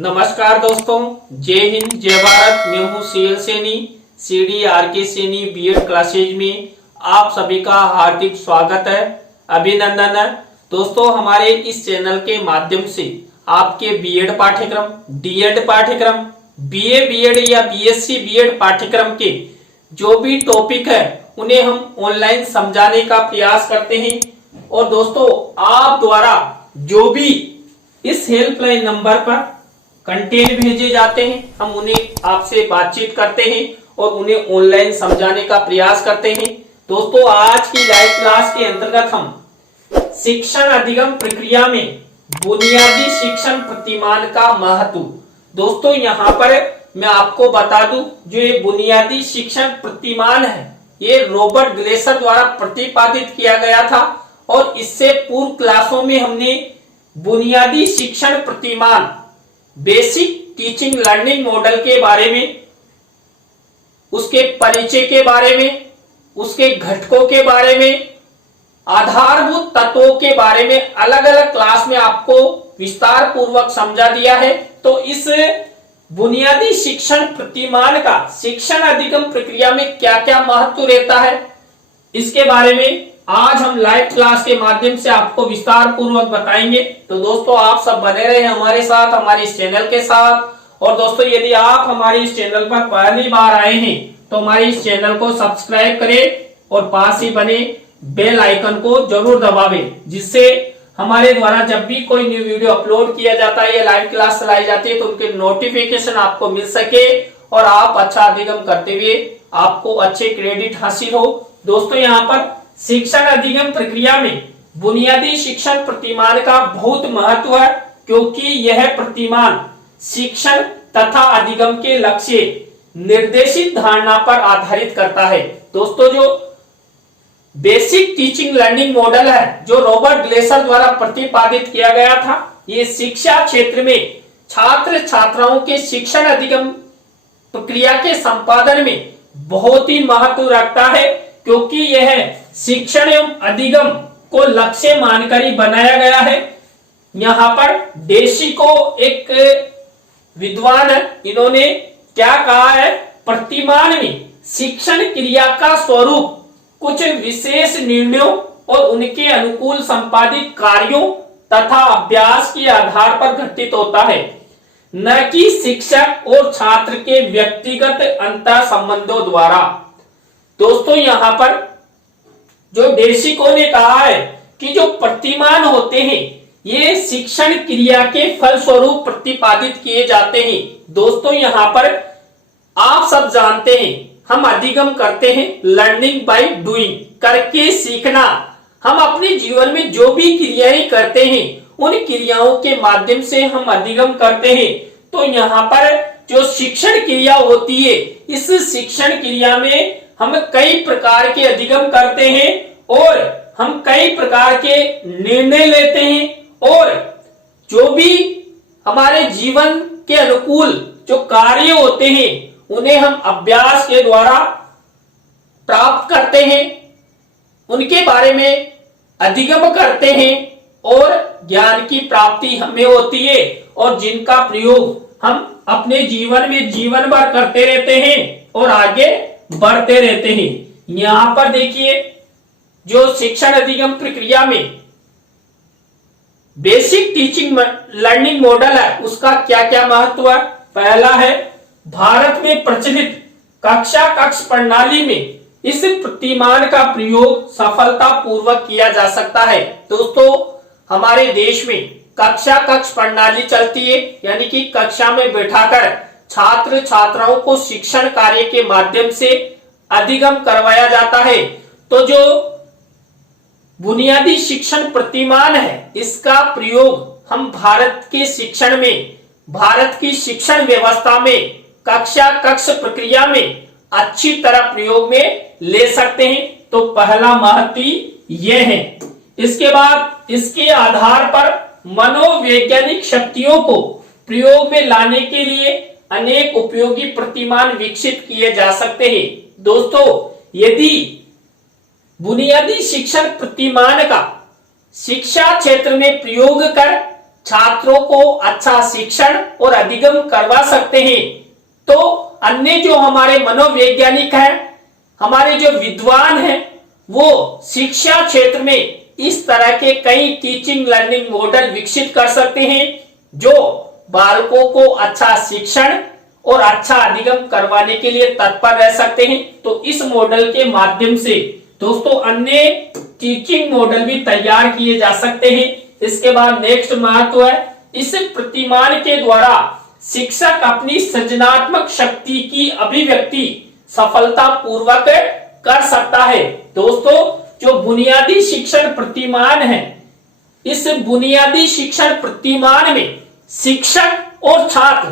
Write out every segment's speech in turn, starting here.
नमस्कार दोस्तों, जय हिंद जय भारत। मैं हूं CL Saini, CDRK Saini BEd classes में आप सभी का हार्दिक स्वागत है, अभिनंदन है। दोस्तों, हमारे इस चैनल के माध्यम से आपके बीएड पाठ्यक्रम, डीएड पाठ्यक्रम, बीए बीएड या बीएससी बीएड पाठ्यक्रम के जो भी टॉपिक है उन्हें हम ऑनलाइन समझाने का प्रयास करते हैं। और दोस्तों, आप द्वारा जो भी इस हेल्पलाइन नंबर पर कंटेंट भेजे जाते हैं, हम उन्हें आपसे बातचीत करते हैं और उन्हें ऑनलाइन समझाने का प्रयास करते हैं। दोस्तों, आज की लाइव क्लास के अंतर्गत हम शिक्षण अधिगम प्रक्रिया में बुनियादी शिक्षण प्रतिमान का महत्व। दोस्तों, यहाँ पर मैं आपको बता दूं, जो ये बुनियादी शिक्षण प्रतिमान है, ये रॉबर्ट ग्लेसर द्वारा प्रतिपादित किया गया था। और इससे पूर्व क्लासों में हमने बुनियादी शिक्षण प्रतिमान, बेसिक टीचिंग लर्निंग मॉडल के बारे में, उसके परिचय के बारे में, उसके घटकों के बारे में, आधारभूत तत्वों के बारे में अलग अलग क्लास में आपको विस्तार पूर्वक समझा दिया है। तो इस बुनियादी शिक्षण प्रतिमान का शिक्षण अधिगम प्रक्रिया में क्या क्या महत्व रहता है, इसके बारे में आज हम लाइव क्लास के माध्यम से आपको विस्तार पूर्वक बताएंगे। तो दोस्तों, आप सब बने रहे हमारे साथ, हमारे इस चैनल के साथ। और दोस्तों, यदि आप हमारे इस चैनल पर पहली बार आए हैं तो हमारे इस चैनल को सब्सक्राइब करें और पास ही बने बेल आइकन को जरूर दबावें, जिससे हमारे द्वारा जब भी कोई न्यू वीडियो अपलोड किया जाता है या लाइव क्लास चलाई जाती है तो उनके नोटिफिकेशन आपको मिल सके और आप अच्छा अधिगम करते हुए आपको अच्छे क्रेडिट हासिल हो। दोस्तों, यहाँ पर शिक्षण अधिगम प्रक्रिया में बुनियादी शिक्षण प्रतिमान का बहुत महत्व है, क्योंकि यह प्रतिमान शिक्षण तथा अधिगम के लक्ष्य निर्देशित धारणा पर आधारित करता है। दोस्तों, जो बेसिक टीचिंग लर्निंग मॉडल है, जो रॉबर्ट ग्लेसर द्वारा प्रतिपादित किया गया था, ये शिक्षा क्षेत्र में छात्र छात्राओं के शिक्षण अधिगम प्रक्रिया के संपादन में बहुत ही महत्व रखता है, क्योंकि यह शिक्षण एवं अधिगम को लक्ष्य मानकर ही बनाया गया है। यहाँ पर डेसिको एक विद्वान है, इन्होंने क्या कहा है, प्रतिमान में शिक्षण क्रिया का स्वरूप कुछ विशेष निर्णयों और उनके अनुकूल संपादित कार्यों तथा अभ्यास के आधार पर घटित होता है, न कि शिक्षक और छात्र के व्यक्तिगत अंतर संबंधों द्वारा। दोस्तों, यहाँ पर जो डेसिको ने कहा है कि जो प्रतिमान होते हैं ये शिक्षण क्रिया के फलस्वरूप प्रतिपादित किए जाते हैं। दोस्तों, यहाँ पर आप सब जानते हैं, हम अधिगम करते हैं लर्निंग बाय डूइंग, करके सीखना। हम अपने जीवन में जो भी क्रियाएं करते हैं उन क्रियाओं के माध्यम से हम अधिगम करते हैं। तो यहाँ पर जो शिक्षण क्रिया होती है, इस शिक्षण क्रिया में हम कई प्रकार के अधिगम करते हैं और हम कई प्रकार के निर्णय लेते हैं और जो भी हमारे जीवन के अनुकूल जो कार्य होते हैं उन्हें हम अभ्यास के द्वारा प्राप्त करते हैं, उनके बारे में अधिगम करते हैं और ज्ञान की प्राप्ति हमें होती है और जिनका प्रयोग हम अपने जीवन में जीवन भर करते रहते हैं और आगे बढ़ते रहते हैं। यहां पर देखिए, जो शिक्षण अधिगम प्रक्रिया में बेसिक टीचिंग लर्निंग मॉडल है उसका क्या क्या महत्व है। पहला है, भारत में प्रचलित कक्षा कक्ष प्रणाली में इस प्रतिमान का प्रयोग सफलता पूर्वक किया जा सकता है। दोस्तों, हमारे देश में कक्षा कक्ष प्रणाली चलती है, यानी कि कक्षा में बैठाकर छात्र छात्राओं को शिक्षण कार्य के माध्यम से अधिगम करवाया जाता है। तो जो बुनियादी शिक्षण प्रतिमान है, इसका प्रयोग हम भारत के शिक्षण में, भारत की शिक्षण व्यवस्था में कक्षा कक्ष प्रक्रिया में अच्छी तरह प्रयोग में ले सकते हैं। तो पहला महत्व यह है। इसके बाद इसके आधार पर मनोवैज्ञानिक शक्तियों को प्रयोग में लाने के लिए अनेक उपयोगी प्रतिमान विकसित किए जा सकते हैं। दोस्तों, यदि बुनियादी शिक्षण प्रतिमान का शिक्षा क्षेत्र में प्रयोग कर छात्रों को अच्छा शिक्षण और अधिगम करवा सकते हैं। तो अन्य जो हमारे मनोवैज्ञानिक हैं, हमारे जो विद्वान हैं, वो शिक्षा क्षेत्र में इस तरह के कई टीचिंग लर्निंग मॉडल विकसित कर सकते हैं जो बालकों को अच्छा शिक्षण और अच्छा अधिगम करवाने के लिए तत्पर रह सकते हैं। तो इस मॉडल के माध्यम से दोस्तों अन्य टीचिंग मॉडल भी तैयार किए जा सकते हैं। इसके बाद नेक्स्ट महत्व है, इस प्रतिमान के द्वारा शिक्षक अपनी सृजनात्मक शक्ति की अभिव्यक्ति सफलता पूर्वक कर सकता है। दोस्तों जो बुनियादी शिक्षण प्रतिमान है, इस बुनियादी शिक्षण प्रतिमान में शिक्षक और छात्र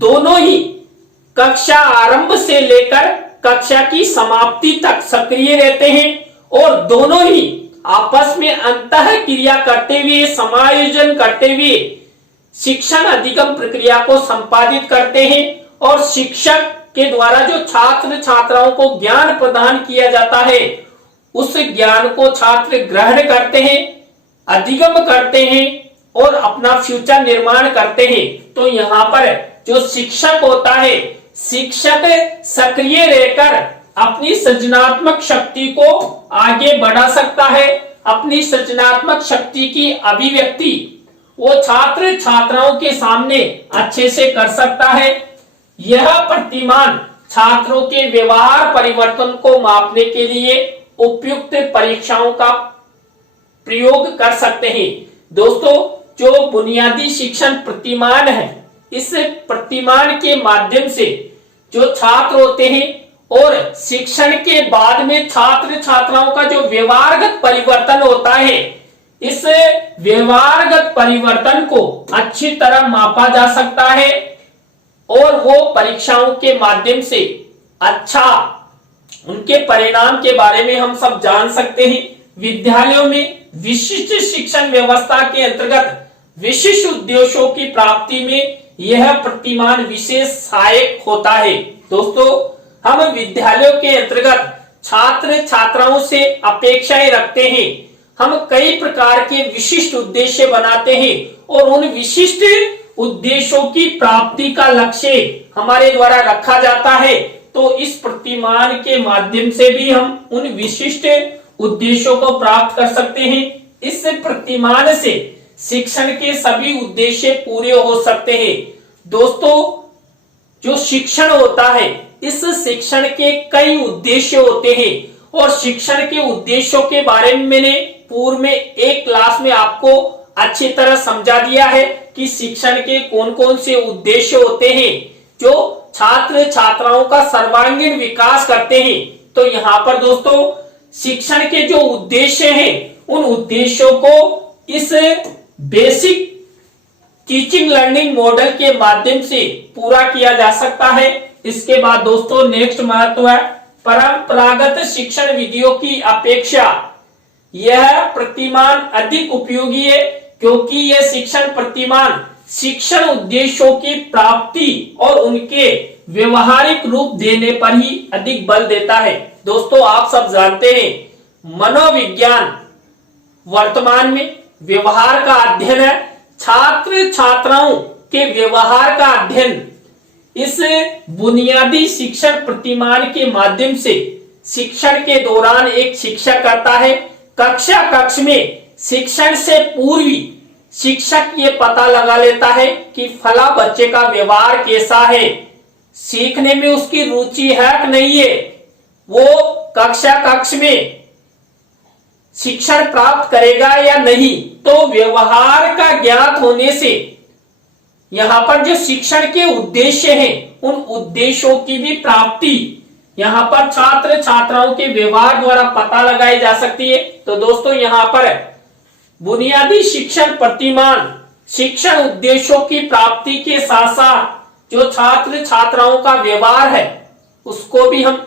दोनों ही कक्षा आरंभ से लेकर कक्षा की समाप्ति तक सक्रिय रहते हैं और दोनों ही आपस में अंतः क्रिया करते हुए, समायोजन करते हुए शिक्षण अधिगम प्रक्रिया को संपादित करते हैं और शिक्षक के द्वारा जो छात्र छात्राओं को ज्ञान प्रदान किया जाता है, उस ज्ञान को छात्र ग्रहण करते हैं, अधिगम करते हैं और अपना फ्यूचर निर्माण करते हैं। तो यहाँ पर जो शिक्षक होता है, शिक्षक सक्रिय रहकर अपनी सृजनात्मक शक्ति को आगे बढ़ा सकता है, अपनी सृजनात्मक शक्ति की अभिव्यक्ति वो छात्र छात्राओं के सामने अच्छे से कर सकता है। यह प्रतिमान छात्रों के व्यवहार परिवर्तन को मापने के लिए उपयुक्त परीक्षाओं का प्रयोग कर सकते हैं। दोस्तों जो बुनियादी शिक्षण प्रतिमान है, इस प्रतिमान के माध्यम से जो छात्र होते हैं और शिक्षण के बाद में छात्र छात्राओं का जो व्यवहारगत परिवर्तन होता है, इस व्यवहारगत परिवर्तन को अच्छी तरह मापा जा सकता है और वो परीक्षाओं के माध्यम से अच्छा उनके परिणाम के बारे में हम सब जान सकते हैं। विद्यालयों में विशिष्ट शिक्षण व्यवस्था के अंतर्गत विशिष्ट उद्देश्यों की प्राप्ति में यह प्रतिमान विशेष सहायक होता है। दोस्तों हम विद्यालयों के अंतर्गत छात्र छात्राओं से अपेक्षाएं रखते हैं, हम कई प्रकार के विशिष्ट उद्देश्य बनाते हैं और उन विशिष्ट उद्देश्यों की प्राप्ति का लक्ष्य हमारे द्वारा रखा जाता है। तो इस प्रतिमान के माध्यम से भी हम उन विशिष्ट उद्देश्यों को प्राप्त कर सकते हैं। इस प्रतिमान से शिक्षण के सभी उद्देश्य पूरे हो सकते हैं। दोस्तों जो शिक्षण होता है, इस शिक्षण के कई उद्देश्य होते हैं और शिक्षण के उद्देश्यों के बारे में मैंने पूर्व में एक क्लास में आपको अच्छी तरह समझा दिया है कि शिक्षण के कौन कौन से उद्देश्य होते हैं जो छात्र छात्राओं का सर्वांगीण विकास करते हैं। तो यहाँ पर दोस्तों शिक्षण के जो उद्देश्य हैं, उन उद्देश्यों को इस बेसिक टीचिंग लर्निंग मॉडल के माध्यम से पूरा किया जा सकता है। इसके बाद दोस्तों नेक्स्ट महत्व है, परंपरागत शिक्षण विधियों की अपेक्षा यह प्रतिमान अधिक उपयोगी है क्योंकि यह शिक्षण प्रतिमान शिक्षण उद्देश्यों की प्राप्ति और उनके व्यवहारिक रूप देने पर ही अधिक बल देता है। दोस्तों आप सब जानते हैं मनोविज्ञान वर्तमान में व्यवहार का अध्ययन है। छात्र छात्राओं के व्यवहार का अध्ययन इस बुनियादी शिक्षण प्रतिमान के माध्यम से शिक्षण के दौरान एक शिक्षक करता है। कक्षा कक्ष में शिक्षण से पूर्व शिक्षक ये पता लगा लेता है कि फला बच्चे का व्यवहार कैसा है, सीखने में उसकी रुचि है कि नहीं है, वो कक्षा कक्ष में शिक्षण प्राप्त करेगा या नहीं। तो व्यवहार का ज्ञात होने से यहाँ पर जो शिक्षण के उद्देश्य हैं, उन उद्देश्यों की भी प्राप्ति यहाँ पर छात्र छात्राओं के व्यवहार द्वारा पता लगाई जा सकती है। तो दोस्तों यहाँ पर बुनियादी शिक्षण प्रतिमान शिक्षण उद्देश्यों की प्राप्ति के साथ साथ जो छात्र छात्राओं का व्यवहार है उसको भी हम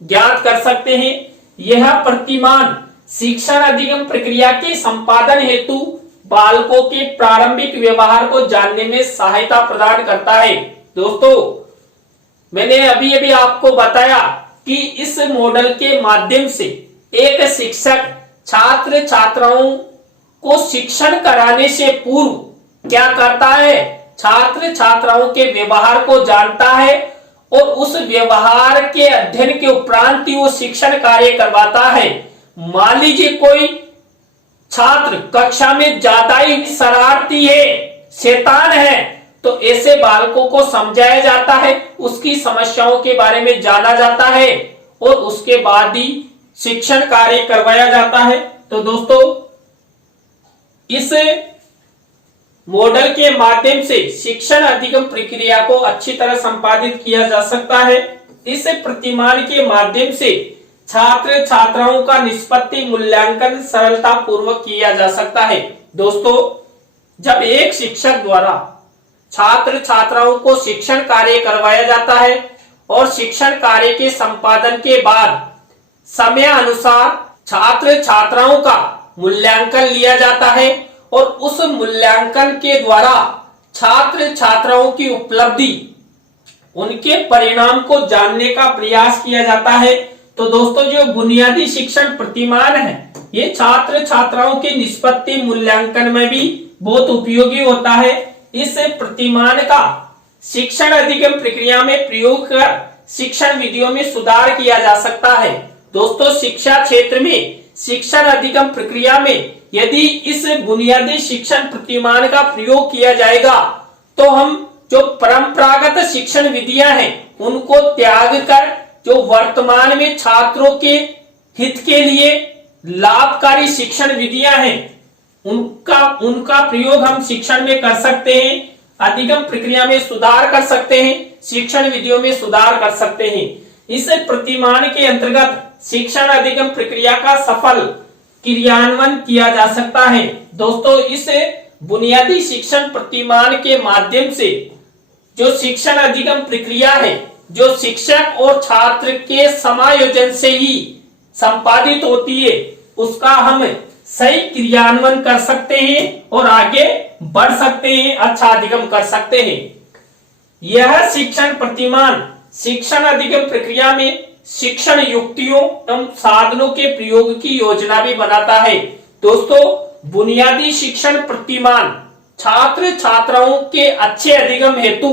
ज्ञात कर सकते हैं। यह प्रतिमान शिक्षण अधिगम प्रक्रिया के संपादन हेतु बालकों के प्रारंभिक व्यवहार को जानने में सहायता प्रदान करता है। दोस्तों मैंने अभी अभी आपको बताया कि इस मॉडल के माध्यम से एक शिक्षक छात्र छात्राओं को शिक्षण कराने से पूर्व क्या करता है, छात्र छात्राओं के व्यवहार को जानता है और उस व्यवहार के अध्ययन के उपरांत ही वो शिक्षण कार्य करवाता है। मान लीजिए कोई छात्र कक्षा में ज्यादा ही शरारती है, शैतान है, तो ऐसे बालकों को समझाया जाता है, उसकी समस्याओं के बारे में जाना जाता है और उसके बाद ही शिक्षण कार्य करवाया जाता है। तो दोस्तों, इस मॉडल के माध्यम से शिक्षण अधिगम प्रक्रिया को अच्छी तरह संपादित किया जा सकता है। इस प्रतिमान के माध्यम से छात्र छात्राओं का निष्पत्ति मूल्यांकन सरलता पूर्वक किया जा सकता है। दोस्तों, जब एक शिक्षक द्वारा छात्र छात्राओं को शिक्षण कार्य करवाया जाता है और शिक्षण कार्य के संपादन के बाद समय अनुसार छात्र छात्राओं का मूल्यांकन लिया जाता है और उस मूल्यांकन के द्वारा छात्र छात्राओं की उपलब्धि, उनके परिणाम को जानने का प्रयास किया जाता है। तो दोस्तों, जो बुनियादी शिक्षण प्रतिमान है, ये छात्र छात्राओं के निष्पत्ति मूल्यांकन में भी बहुत उपयोगी होता है। इस प्रतिमान का शिक्षण अधिगम प्रक्रिया में प्रयोग कर शिक्षण विधियों में सुधार किया जा सकता है। दोस्तों, शिक्षा क्षेत्र में शिक्षण अधिगम प्रक्रिया में यदि इस बुनियादी शिक्षण प्रतिमान का प्रयोग किया जाएगा तो हम जो परंपरागत शिक्षण विधियां हैं उनको त्याग कर जो वर्तमान में छात्रों के हित के लिए लाभकारी शिक्षण विधियां हैं उनका प्रयोग हम शिक्षण में कर सकते हैं, अधिगम प्रक्रिया में सुधार कर सकते हैं, शिक्षण विधियों में सुधार कर सकते हैं। इस प्रतिमान के अंतर्गत शिक्षण अधिगम प्रक्रिया का सफल क्रियान्वयन किया जा सकता है। दोस्तों, इस बुनियादी शिक्षण प्रतिमान के माध्यम से जो शिक्षण अधिगम प्रक्रिया है, जो शिक्षक और छात्र के समायोजन से ही संपादित होती है, उसका हम सही क्रियान्वयन कर सकते हैं और आगे बढ़ सकते हैं, अच्छा अधिगम कर सकते हैं। यह शिक्षण प्रतिमान शिक्षण अधिगम प्रक्रिया में शिक्षण युक्तियों एवं साधनों के प्रयोग की योजना भी बनाता है। दोस्तों, बुनियादी शिक्षण प्रतिमान छात्र छात्राओं के अच्छे अधिगम हेतु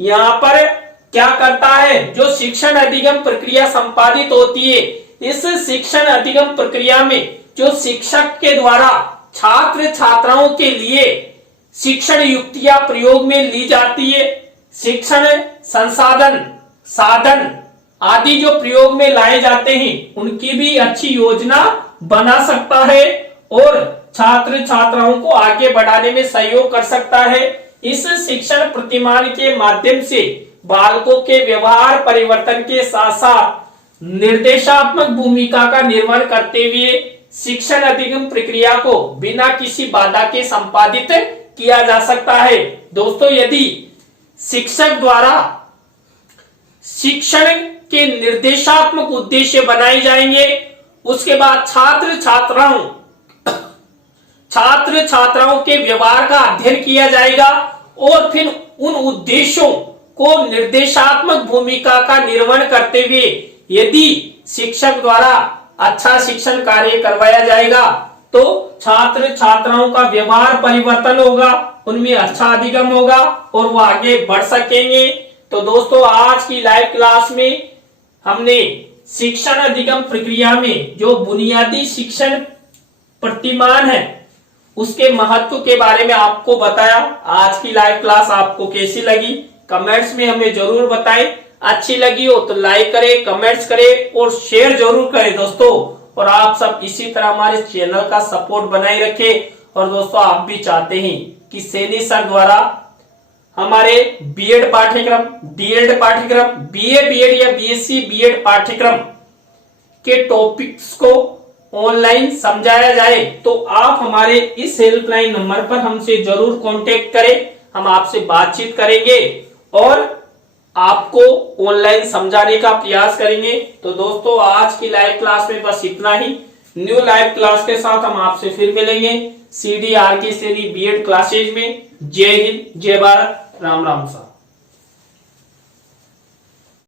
यहाँ पर क्या करता है, जो शिक्षण अधिगम प्रक्रिया संपादित होती है, इस शिक्षण अधिगम प्रक्रिया में जो शिक्षक के द्वारा छात्र छात्राओं के लिए शिक्षण युक्तियां प्रयोग में ली जाती है, शिक्षण संसाधन साधन आदि जो प्रयोग में लाए जाते हैं, उनकी भी अच्छी योजना बना सकता है और छात्र छात्राओं को आगे बढ़ाने में सहयोग कर सकता है। इस शिक्षण प्रतिमान के माध्यम से बालकों के व्यवहार परिवर्तन के साथ साथ निर्देशात्मक भूमिका का निर्वहन करते हुए शिक्षण अधिगम प्रक्रिया को बिना किसी बाधा के संपादित किया जा सकता है। दोस्तों, यदि शिक्षक द्वारा शिक्षण के निर्देशात्मक उद्देश्य बनाए जाएंगे, उसके बाद छात्र छात्राओं के व्यवहार का अध्ययन किया जाएगा और फिर उन उद्देश्यों को निर्देशात्मक भूमिका का निर्वहन करते हुए यदि शिक्षक द्वारा अच्छा शिक्षण कार्य करवाया जाएगा तो छात्र छात्राओं का व्यवहार परिवर्तन होगा, उनमें अच्छा अधिगम होगा और वो आगे बढ़ सकेंगे। तो दोस्तों, आज की लाइव क्लास में हमने शिक्षण अधिगम प्रक्रिया में जो बुनियादी शिक्षण प्रतिमान है उसके महत्व के बारे में आपको बताया। आज की लाइव क्लास आपको कैसी लगी कमेंट्स में हमें जरूर बताएं। अच्छी लगी हो तो लाइक करें, कमेंट्स करें और शेयर जरूर करें दोस्तों। और आप सब इसी तरह हमारे चैनल का सपोर्ट बनाए रखें। और दोस्तों, आप भी चाहते हैं कि सैनी सर द्वारा हमारे बीएड पाठ्यक्रम, डीएड पाठ्यक्रम, बीए बीएड या बीएससी बीएड पाठ्यक्रम के टॉपिक्स को ऑनलाइन समझाया जाए तो आप हमारे इस हेल्पलाइन नंबर पर हमसे जरूर कांटेक्ट करें। हम आपसे बातचीत करेंगे और आपको ऑनलाइन समझाने का प्रयास करेंगे। तो दोस्तों, आज की लाइव क्लास में बस इतना ही। न्यू लाइव क्लास के साथ हम आपसे फिर मिलेंगे CDRK सैनी बीएड क्लासेज में। जय हिंद, जय भारत, राम राम साहब।